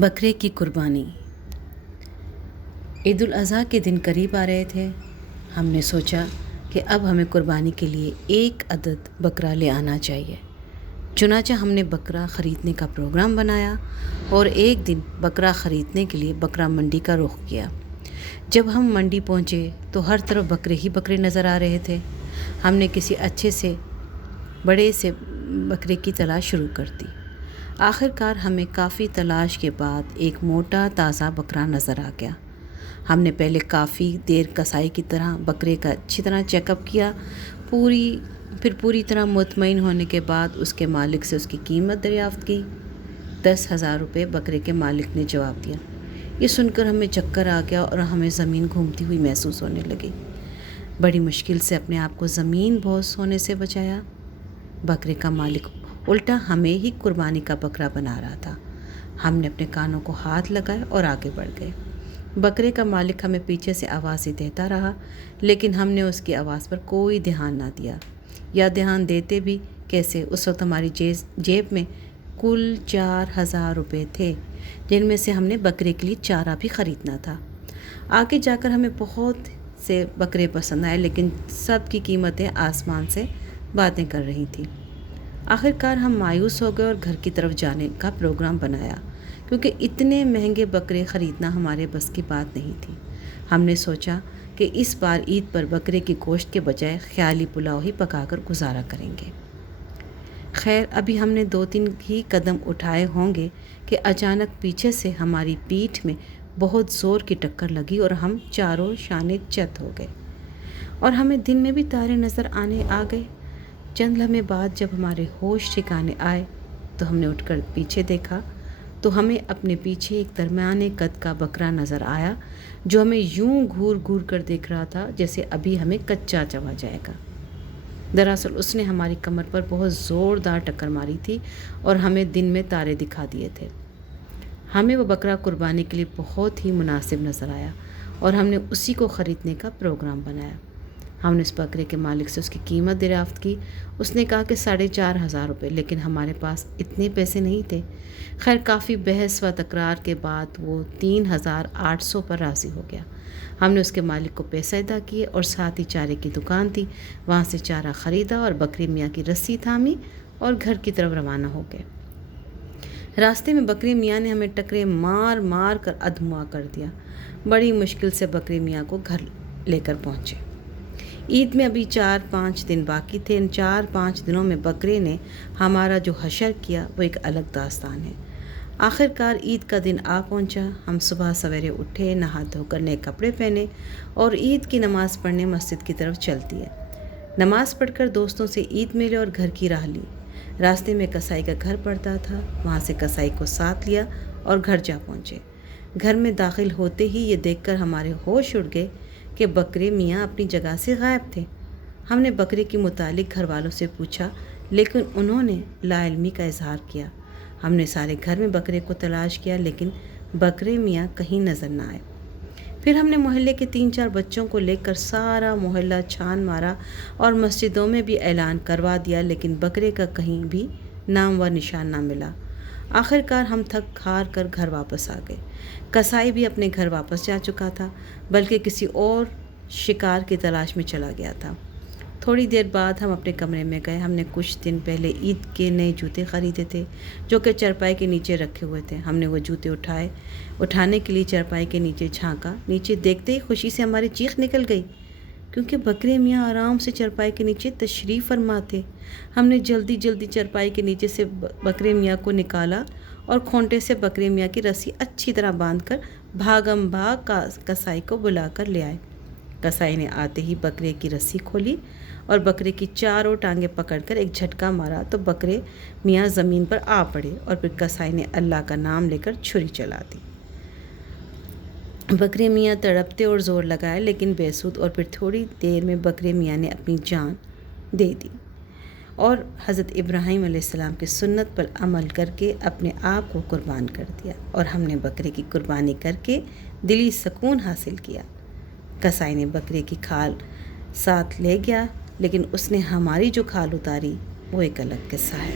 بکرے کی قربانی۔ عید الاضحیٰ کے دن قریب آ رہے تھے۔ ہم نے سوچا کہ اب ہمیں قربانی کے لیے ایک عدد بکرا لے آنا چاہیے۔ چنانچہ ہم نے بکرا خریدنے کا پروگرام بنایا اور ایک دن بکرا خریدنے کے لیے بکرا منڈی کا رخ کیا۔ جب ہم منڈی پہنچے تو ہر طرف بکرے ہی بکرے نظر آ رہے تھے۔ ہم نے کسی اچھے سے بڑے سے بکرے کی تلاش شروع کر دی۔ آخر کار ہمیں کافی تلاش کے بعد ایک موٹا تازہ بکرا نظر آ گیا۔ ہم نے پہلے کافی دیر کسائی کی طرح بکرے کا اچھی طرح چیک اپ کیا، پھر پوری طرح مطمئن ہونے کے بعد اس کے مالک سے اس کی قیمت دریافت کی۔ 10,000 روپے بکرے کے مالک نے جواب دیا۔ یہ سن کر ہمیں چکر آ گیا اور ہمیں زمین گھومتی ہوئی محسوس ہونے لگی۔ بڑی مشکل سے اپنے آپ کو زمین بوس ہونے سے بچایا۔ بکرے کا مالک الٹا ہمیں ہی قربانی کا بکرا بنا رہا تھا۔ ہم نے اپنے کانوں کو ہاتھ لگائے اور آگے بڑھ گئے۔ بکرے کا مالک ہمیں پیچھے سے آوازیں دیتا رہا، لیکن ہم نے اس کی آواز پر کوئی دھیان نہ دیا، یا دھیان دیتے بھی کیسے۔ اس وقت ہماری جیب میں کل 4,000 روپے تھے، جن میں سے ہم نے بکرے کے لیے چارہ بھی خریدنا تھا۔ آگے جا کر ہمیں بہت سے بکرے پسند آئے، لیکن سب کی قیمتیں آسمان سے باتیں کر رہی تھیں۔ آخر کار ہم مایوس ہو گئے اور گھر کی طرف جانے کا پروگرام بنایا، کیونکہ اتنے مہنگے بکرے خریدنا ہمارے بس کی بات نہیں تھی۔ ہم نے سوچا کہ اس بار عید پر بکرے کی گوشت کے بجائے خیالی پلاؤ ہی پکا کر گزارا کریں گے۔ خیر، ابھی ہم نے 2-3 ہی قدم اٹھائے ہوں گے کہ اچانک پیچھے سے ہماری پیٹھ میں بہت زور کی ٹکر لگی اور ہم چاروں شانے چت ہو گئے، اور ہمیں دن میں بھی تارے نظر آ گئے۔ چند لمحے بعد جب ہمارے ہوش ٹھکانے آئے تو ہم نے اٹھ کر پیچھے دیکھا تو ہمیں اپنے پیچھے ایک درمیانے قد کا بکرا نظر آیا، جو ہمیں یوں گھور گھور کر دیکھ رہا تھا جیسے ابھی ہمیں کچا چبا جائے گا۔ دراصل اس نے ہماری کمر پر بہت زوردار ٹکر ماری تھی اور ہمیں دن میں تارے دکھا دیے تھے۔ ہمیں وہ بکرا قربانی کے لیے بہت ہی مناسب نظر آیا اور ہم نے اسی کو خریدنے کا پروگرام بنایا۔ ہم نے اس بکرے کے مالک سے اس کی قیمت دریافت کی۔ اس نے کہا کہ 4,500 روپے، لیکن ہمارے پاس اتنے پیسے نہیں تھے۔ خیر، کافی بحث و تکرار کے بعد وہ 3,800 پر راضی ہو گیا۔ ہم نے اس کے مالک کو پیسے ادا کیے اور ساتھ ہی چارے کی دکان تھی، وہاں سے چارہ خریدا اور بکرے میاں کی رسی تھامی اور گھر کی طرف روانہ ہو گئے۔ راستے میں بکرے میاں نے ہمیں ٹکرے مار مار کر ادھموا کر دیا۔ بڑی مشکل سے بکرے میاں کو گھر لے کر پہنچے۔ عید میں ابھی 4-5 دن باقی تھے۔ ان 4-5 دنوں میں بکرے نے ہمارا جو حشر کیا وہ ایک الگ داستان ہے۔ آخر کار عید کا دن آ پہنچا۔ ہم صبح سویرے اٹھے، نہا دھو کر نئے کپڑے پہنے اور عید کی نماز پڑھنے مسجد کی طرف چل دیے۔ نماز پڑھ کر دوستوں سے عید ملے اور گھر کی راہ لی۔ راستے میں کسائی کا گھر پڑتا تھا، وہاں سے کسائی کو ساتھ لیا اور گھر جا پہنچے۔ گھر میں داخل ہوتے ہی یہ دیکھ کر ہمارے ہوش اڑ گئے کہ بکرے میاں اپنی جگہ سے غائب تھے۔ ہم نے بکرے کے متعلق گھر والوں سے پوچھا، لیکن انہوں نے لا علمی کا اظہار کیا۔ ہم نے سارے گھر میں بکرے کو تلاش کیا، لیکن بکرے میاں کہیں نظر نہ آئے۔ پھر ہم نے محلے کے 3-4 بچوں کو لے کر سارا محلہ چھان مارا اور مسجدوں میں بھی اعلان کروا دیا، لیکن بکرے کا کہیں بھی نام و نشان نہ ملا۔ آخر کار ہم تھک ہار کر گھر واپس آ گئے۔ کسائی بھی اپنے گھر واپس جا چکا تھا، بلکہ کسی اور شکار کی تلاش میں چلا گیا تھا۔ تھوڑی دیر بعد ہم اپنے کمرے میں گئے۔ ہم نے کچھ دن پہلے عید کے نئے جوتے خریدے تھے، جو کہ چرپائی کے نیچے رکھے ہوئے تھے۔ ہم نے وہ جوتے اٹھانے کے لیے چرپائی کے نیچے جھانکا۔ نیچے دیکھتے ہی خوشی سے ہماری چیخ نکل گئی، کیونکہ بکرے میاں آرام سے چرپائی کے نیچے تشریف فرما تھے۔ ہم نے جلدی چرپائی کے نیچے سے بکرے میاں کو نکالا اور کھونٹے سے بکرے میاں کی رسی اچھی طرح باندھ کر بھاگم بھاگ کسائی کو بلا کر لے آئے۔ کسائی نے آتے ہی بکرے کی رسی کھولی اور بکرے کی چاروں ٹانگیں پکڑ کر ایک جھٹکا مارا تو بکرے میاں زمین پر آ پڑے، اور پھر کسائی نے اللہ کا نام لے کر چھری چلا دی۔ بکرے میاں تڑپتے اور زور لگائے، لیکن بے سود، اور پھر تھوڑی دیر میں بکرے میاں نے اپنی جان دے دی اور حضرت ابراہیم علیہ السلام کی سنت پر عمل کر کے اپنے آپ کو قربان کر دیا، اور ہم نے بکرے کی قربانی کر کے دلی سکون حاصل کیا۔ کسائی نے بکرے کی کھال ساتھ لے گیا، لیکن اس نے ہماری جو کھال اتاری وہ ایک الگ قصہ ہے۔